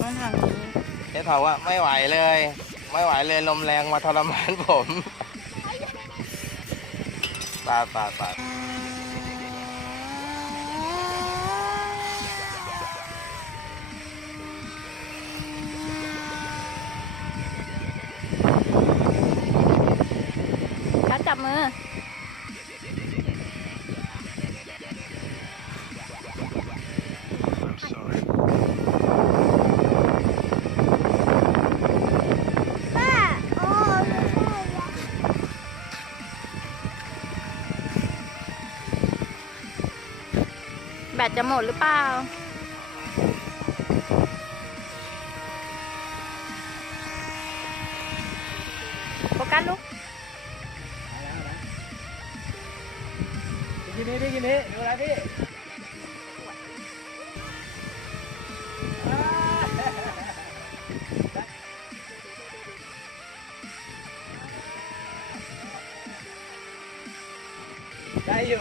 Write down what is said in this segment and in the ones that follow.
ต้องทางนี้เจ๊เถาว่าไม่ไหวเลย ไม่ไหวเลยลมแรงมาทรมานผมป่าแล้วจับมือแบตจะหมดหรือเปล่าโฟกัสลูกกินนี้กินนี้ดูอะไรพี่ได้อยู่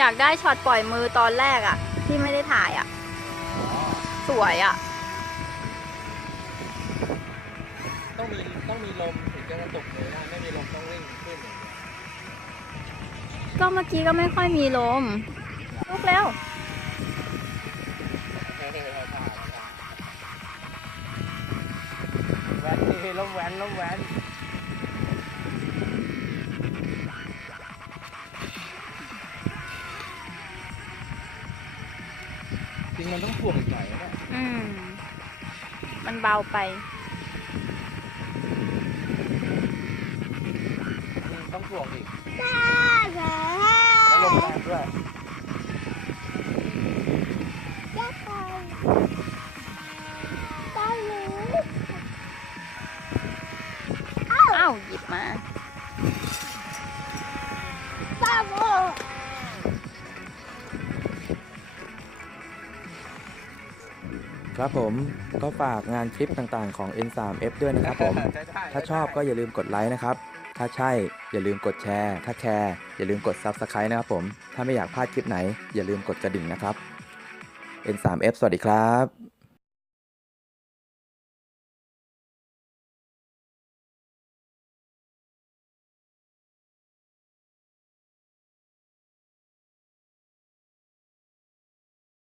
อยากได้ช็อตปล่อยมือตอนแรกอะที่ไม่ได้ถ่ายอะสวยอะต้องมีลมถึงจะกระตุกเลยนะไม่มีลมต้องวิ่งขึ้น ก็เมื่อกี้ก็ไม่ค่อยมีลมลุกเร็วแว้นนี่ลมแว้นจริงมันต้องถ่วงหน่อยนะ มันเบาไปต้องถ่วงอีกแล้วลมแรงด้วยอ้าวหยิบมาครับผมก็ฝากงานคลิปต่างๆของ N3F ด้วยนะครับผม ถ้าชอบก็อย่าลืมกดไลค์นะครับ ถ้าใช่อย่าลืมกดแชร์ ถ้าแคร์อย่าลืมกด Subscribe นะครับผม ถ้าไม่อยากพลาดคลิปไหนอย่าลืมกดกระดิ่งนะครับ N3F สวัสดีครับ